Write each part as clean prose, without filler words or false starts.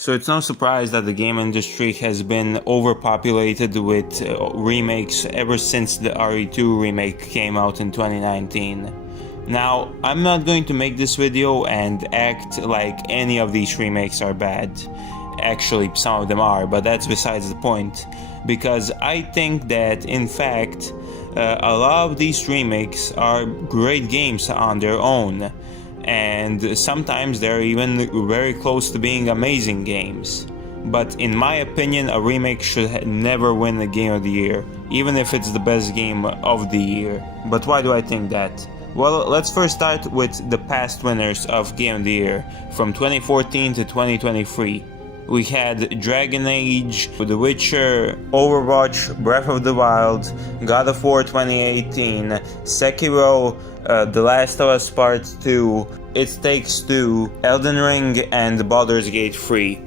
So it's no surprise that the game industry has been overpopulated with remakes ever since the RE2 remake came out in 2019. Now, I'm not going to make this video and act like any of these remakes are bad. Actually, some of them are, but that's besides the point. Because I think that, in fact, a lot of these remakes are great games on their own. And sometimes they're even very close to being amazing games. But in my opinion, a remake should never win the Game of the Year, even if it's the best game of the year. But why do I think that? Well, let's first start with the past winners of Game of the Year, from 2014 to 2023. We had Dragon Age, The Witcher, Overwatch, Breath of the Wild, God of War 2018, Sekiro, The Last of Us Part 2, It Takes Two, Elden Ring, and Baldur's Gate 3.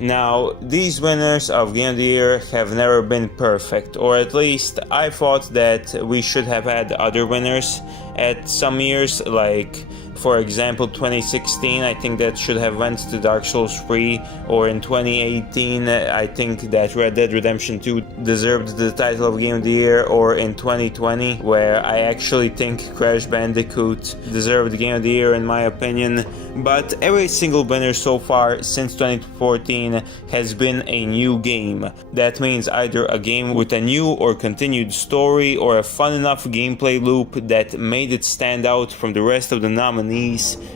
Now, these winners of Game of the Year have never been perfect, or at least I thought that we should have had other winners at some years, like for example 2016, I think that should have went to Dark Souls 3, or in 2018 I think that Red Dead Redemption 2 deserved the title of Game of the Year, or in 2020 where I actually think Crash Bandicoot deserved the Game of the Year in my opinion. But every single winner so far since 2014 has been a new game. That means either a game with a new or continued story, or a fun enough gameplay loop that made it stand out from the rest of the nominees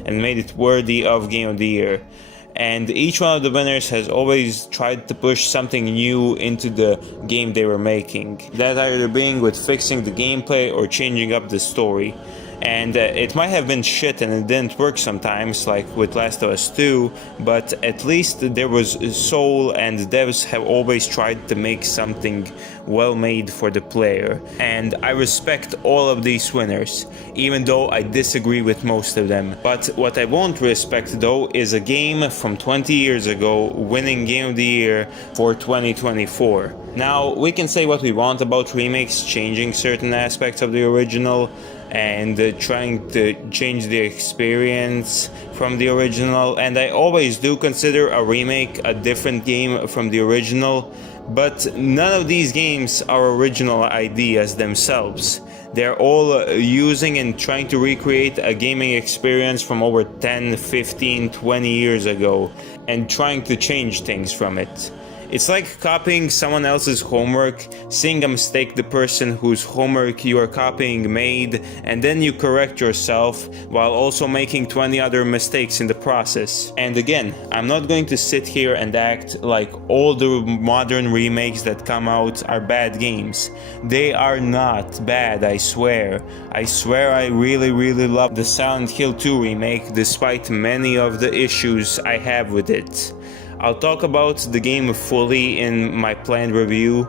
and made it worthy of Game of the Year. And each one of the winners has always tried to push something new into the game they were making. That either being with fixing the gameplay or changing up the story. And it might have been shit and it didn't work sometimes, like with Last of Us 2, but at least there was soul, and devs have always tried to make something well made for the player. And I respect all of these winners, even though I disagree with most of them. But what I won't respect though is a game from 20 years ago winning Game of the Year for 2024. Now, we can say what we want about remakes changing certain aspects of the original, and trying to change the experience from the original, and I always do consider a remake a different game from the original, but none of these games are original ideas themselves. They're all using and trying to recreate a gaming experience from over 10, 15, 20 years ago, and trying to change things from it. It's like copying someone else's homework, seeing a mistake the person whose homework you are copying made, and then you correct yourself while also making 20 other mistakes in the process. And again, I'm not going to sit here and act like all the modern remakes that come out are bad games. They are not bad, I swear. I swear I really love the Silent Hill 2 remake, despite many of the issues I have with it. I'll talk about the game fully in my planned review,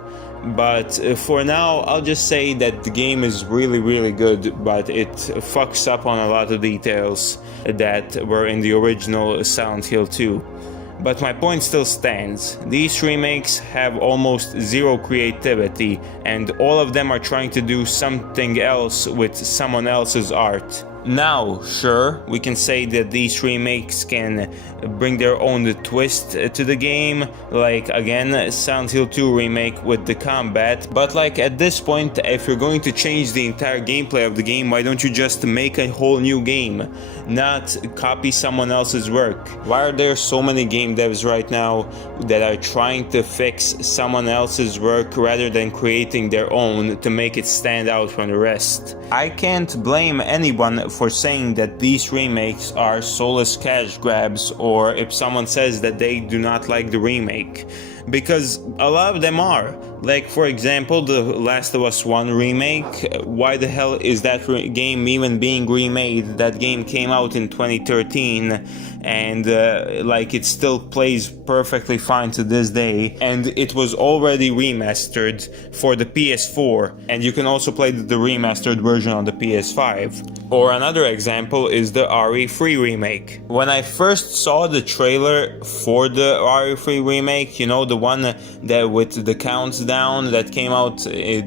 but for now I'll just say that the game is really good, but it fucks up on a lot of details that were in the original Silent Hill 2. But my point still stands. These remakes have almost zero creativity, and all of them are trying to do something else with someone else's art. Now, sure, we can say that these remakes can bring their own twist to the game, like again Silent Hill 2 remake with the combat, but like at this point, if you're going to change the entire gameplay of the game, why don't you just make a whole new game, not copy someone else's work? Why are there so many game devs right now that are trying to fix someone else's work rather than creating their own to make it stand out from the rest? I can't blame anyone for saying that these remakes are soulless cash grabs, or if someone says that they do not like the remake, because a lot of them are. Like for example, the Last of Us 1 remake, why the hell is that game even being remade? That game came out in 2013 and like it still plays perfectly fine to this day, and it was already remastered for the PS4, and you can also play the remastered version on the PS5. Or another example is the RE3 remake. When I first saw the trailer for the RE3 remake, you know, the the one that with the countdown that came out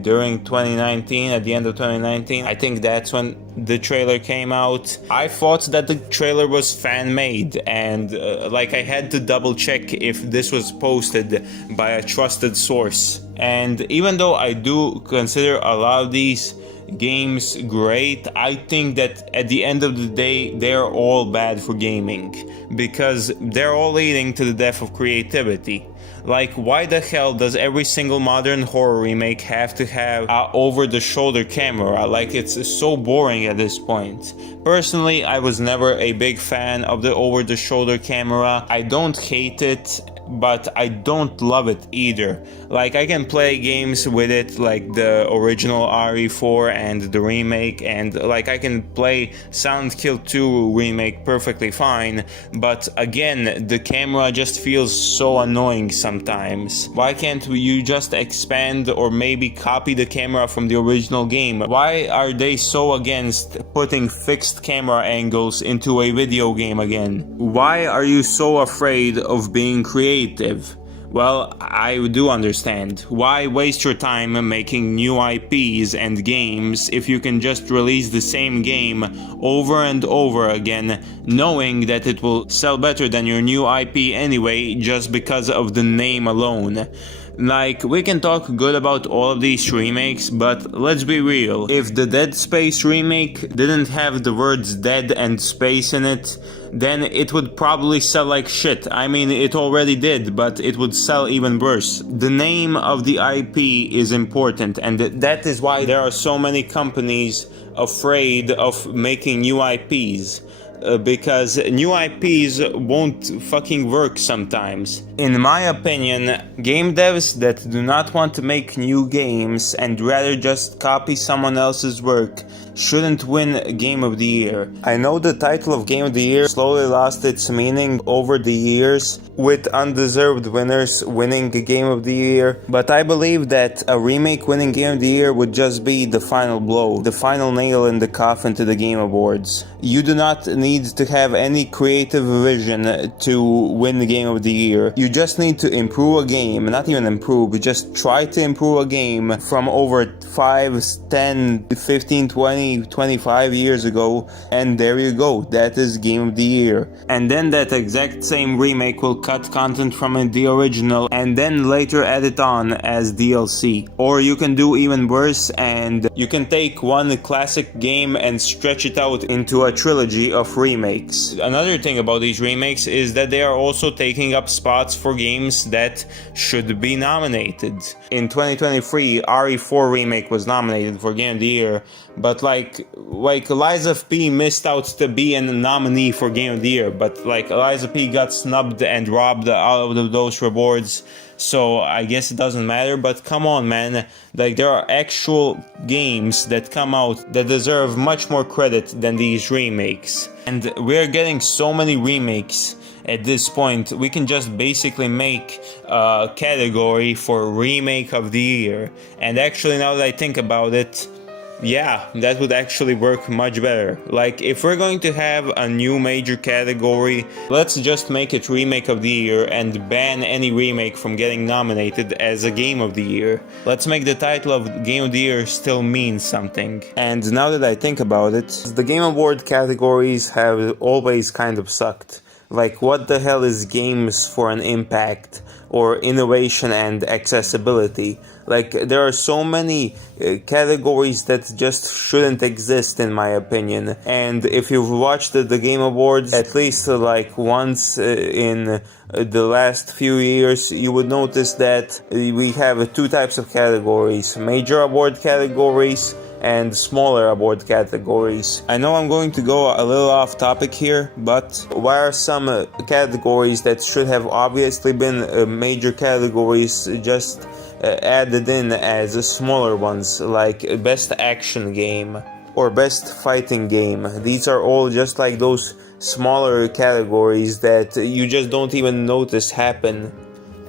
during 2019, at the end of 2019. I think that's when the trailer came out. I thought that the trailer was fan-made, and like I had to double check if this was posted by a trusted source. And even though I do consider a lot of these games great, I think that at the end of the day they're all bad for gaming, because they're all leading to the death of creativity. Like, why the hell does every single modern horror remake have to have a over-the-shoulder camera? Like, it's so boring at this point. Personally, I was never a big fan of the over-the-shoulder camera. I don't hate it, but I don't love it either. Like, I can play games with it, like the original RE4 and the remake, and like I can play Silent Hill 2 remake perfectly fine, but again, the camera just feels so annoying sometimes. Why can't you just expand or maybe copy the camera from the original game? Why are they so against putting fixed camera angles into a video game again? Why are you so afraid of being creative? Well, I do understand. Why waste your time making new IPs and games if you can just release the same game over and over again, knowing that it will sell better than your new IP anyway, just because of the name alone? Like, we can talk good about all of these remakes, but let's be real. If the Dead Space remake didn't have the words dead and space in it, then it would probably sell like shit. I mean, it already did, but it would sell even worse. The name of the IP is important, and that is why there are so many companies afraid of making new IPs. Because new IPs won't fucking work sometimes. In my opinion, game devs that do not want to make new games and rather just copy someone else's work shouldn't win Game of the Year. I know the title of Game of the Year slowly lost its meaning over the years, with undeserved winners winning the Game of the Year, but I believe that a remake winning Game of the Year would just be the final blow, the final nail in the coffin to the Game Awards. You do not need to have any creative vision to win the Game of the Year. You just need to improve a game, not even improve, just try to improve a game from over 5, 10, 15, 20, 25 years ago, and there you go, that is Game of the Year. And then that exact same remake will cut content from the original and then later add it on as DLC. Or you can do even worse, and you can take one classic game and stretch it out into a trilogy of remakes. Another thing about these remakes is that they are also taking up spots for games that should be nominated. In 2023, RE4 remake was nominated for Game of the Year, but like Liza P missed out to be a nominee for Game of the Year, but like Liza P got snubbed and robbed out of those rewards, so I guess it doesn't matter. But come on, man, like there are actual games that come out that deserve much more credit than these remakes, and we're getting so many remakes. At this point, we can just basically make a category for Remake of the Year. And actually, now that I think about it, yeah, that would actually work much better. Like, if we're going to have a new major category, let's just make it Remake of the Year and ban any remake from getting nominated as a Game of the Year. Let's make the title of Game of the Year still mean something. And now that I think about it, the Game Award categories have always kind of sucked. Like, what the hell is games for an impact, or innovation and accessibility? Like, there are so many categories that just shouldn't exist, in my opinion. And if you've watched the Game Awards at least like once in the last few years, you would notice that we have two types of categories: major award categories and smaller award categories. I know I'm going to go a little off topic here, but why are some categories that should have obviously been major categories just added in as smaller ones, like best action game or best fighting game? These are all just like those smaller categories that you just don't even notice happen.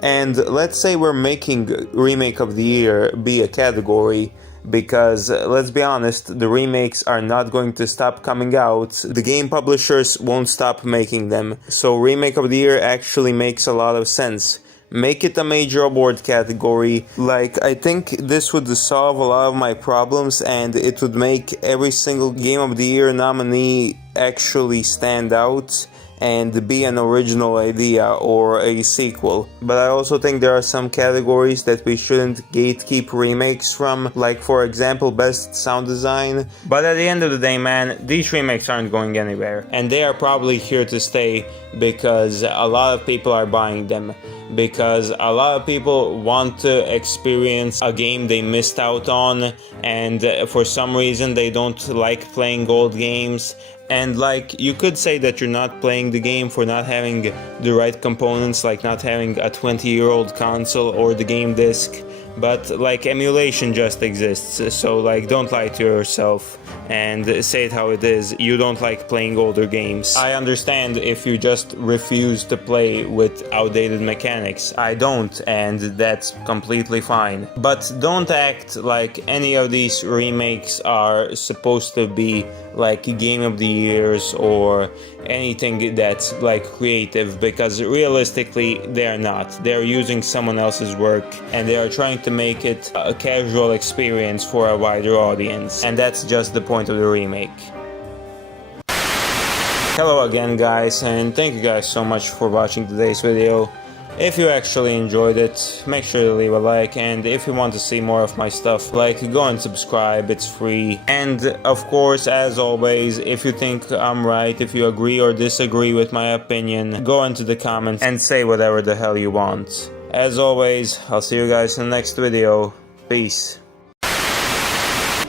And let's say we're making Remake of the Year be a category, because let's be honest, the remakes are not going to stop coming out. The game publishers won't stop making them. So Remake of the Year actually makes a lot of sense. Make it a major award category. Like, I think this would solve a lot of my problems, and it would make every single Game of the Year nominee actually stand out and be an original idea or a sequel. But I also think there are some categories that we shouldn't gatekeep remakes from, like for example best sound design. But at the end of the day, man, these remakes aren't going anywhere, and they are probably here to stay because a lot of people are buying them, because a lot of people want to experience a game they missed out on, and for some reason they don't like playing old games. And like, you could say that you're not playing the game for not having the right components, like not having a 20-year-old console or the game disc, but like, emulation just exists, so like, don't lie to yourself and say it how it is. You don't like playing older games. I understand if you just refuse to play with outdated mechanics. I don't, and that's completely fine. But don't act like any of these remakes are supposed to be like Game of the Years or anything that's like creative, because realistically they're not. They're using someone else's work and they are trying to make it a casual experience for a wider audience, and that's just the point of the remake. Hello again, guys, and thank you guys so much for watching today's video. If you actually enjoyed it, make sure to leave a like, and if you want to see more of my stuff, like, go and subscribe, it's free. And of course, as always, if you think I'm right, if you agree or disagree with my opinion, go into the comments and say whatever the hell you want. As always, I'll see you guys in the next video. Peace.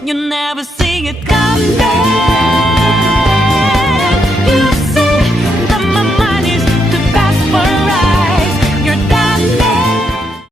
You never see it coming.